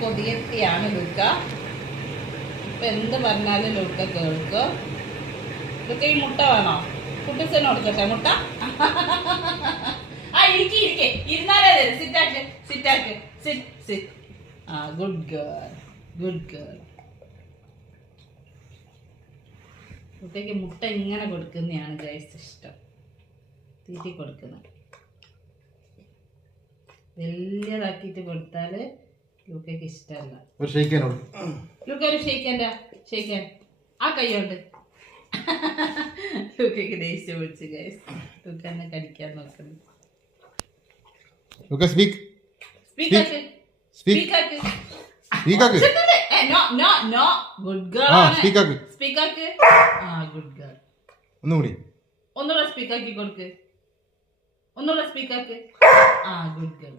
കൊതിയെത്തിയാണ് ലൂക്ക. ഇപ്പൊ എന്ത് പറഞ്ഞാലും ലൂക്ക കേൾക്കും. ലൂക്ക ഈ മുട്ട വേണോ? കുട്ടിച്ചന് കൊടുക്കട്ടെ മുട്ട? ആ ഇരിക്കെ ഇരുന്നാലേ സിറ്റാക്ക് സിറ്റാക്ക് സിറ്റ് സിറ്റ്. ആ ഗുഡ് ഗേൾ ഗുഡ് ഗേൾ. കുട്ടിക്ക് മുട്ട ഇങ്ങനെ കൊടുക്കുന്നതാണ് ഗൈസ് ഇഷ്ടം. തീറ്റി കൊടുക്കുന്നത് വലിയതാക്കിയിട്ട് കൊടുത്താല് ലൂക്കയ്ക്ക് ഇഷ്ടമല്ല. ലൂക്ക ഒരു ഷെയ്ക്കാൻ ആ കൈയോണ്ട്. ലൂക്കയ്ക്ക് ദേഷ്യം പിടിച്ച് ഗൈസ്. ലൂക്ക എന്നെ കടിക്കാൻ നോക്കുന്നു. സ്പീക്കാക്ക് സ്പീക്കാക്ക് ഗുഡ് ഗേൾ. സ്പീക്കാക്ക് ആ ഗുഡ് ഗേൾ. ഒന്നുകൂടെ സ്പീക്കാക്കി കൊടുക്ക്. ഒന്നുകൂടെ സ്പീക്കാക്ക്. ആ ഗുഡ് ഗേൾ.